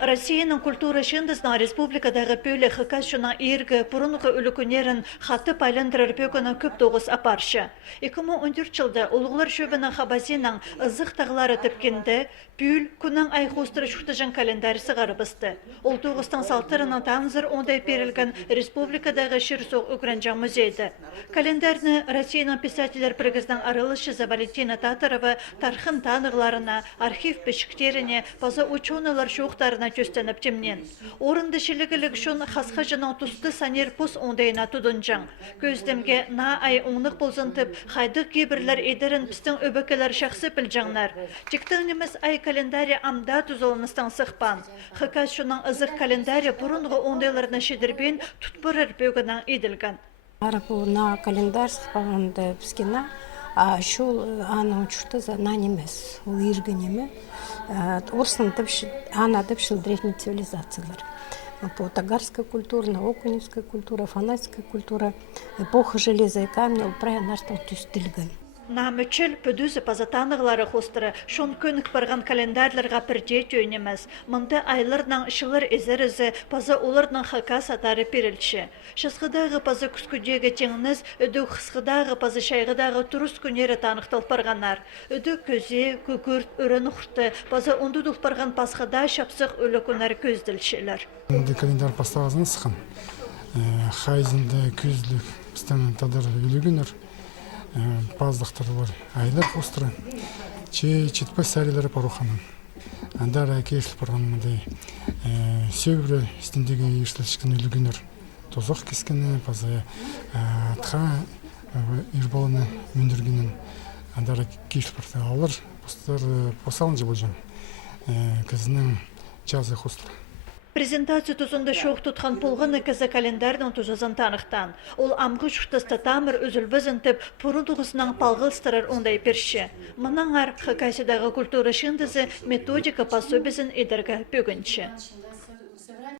Россияның культура шындызна республикадағы пөлі хыкашына ергі бұрынғы үлікөнерін хаты пайландырыр пөкіні көп тоғыз апаршы. 2014 жылда ұлғылар шөбінің хабазинің ызық тағылары тіпкенді пүл күнің айқостыры шүқтыжын календарысы ғарыбысты. Ол тоғыстың салтырының тамзыр ондай перілген республикадағы шырсоқ үкранжан музейді. Календарны Россияның писателер пригіздің арылышы Валентина Татарова тархын танығыларына, архив пешіктеріне, база ученыйлар шоқтарына төстеніп жемнен. Орындышылығылық шын қасқа жынан тұсты санер пос ондайына тұдынжан. Көздемге на ай оңнық болзынтып, қайдық кебірлер едірін пістің өбікелер шақсы пілжаңнар. Жіктіңіміз ай календари амда тұзолыныстан сықпан. Қықас шының ызық календари бұрынғы ондайларына шедірбен тұтбырыр бөгінен еділген. Арабу на календар сықпағанды бізгена, шул аның ұчықты знан емес, ол ерген еме. Орсын ана дыпшыл древний цивилизациялар. Тагарская культура, окуневская культура, фанатская культура, эпоха железа и камня, ол прая наштан түстілген. Намычыл пөдізі пазатанығылары қостыры шон көнік барған календарларға бірде түйінеміз. Мұнды айларынан шылыр ezерізі паза оларынан хака сатары перілші. Шысқыдағы паза күскүдегі теңініз, өді қысқыдағы паза шайғыдағы тұрыс күнері танықтал барғанар. Өді көзе, күкірт, өрін ұқырты, паза онды дұл барған пасқыда шапсық өлі күнер көзділшілер. Календар пастағызын сықын. Хайзында көзлік, пістің тадар өлігінер. Паздықтар бар, айлар қостыры, четпай сәрелері паруханын. Андар әкешіл барғанымыдай сөбірі істіндегі ешілішкен үлігінер. Тозақ кескені, пазы атқа ербалыны мүндіргенін. Андар әкешіл барды. Алар посалын жы болжам. Кізінің жазы қостыры. Презентацию тұзында шоқ тұтқан полғыны кізі календарның тұжызын танықтан. Ол амғы шүқтісті тамыр үзілбізін тіп, пұрын тұғысынан палғылстырыр ондай перші. Мұнан ар қықайсыдағы культура шындызы методика пособесін едіргі бөгінші.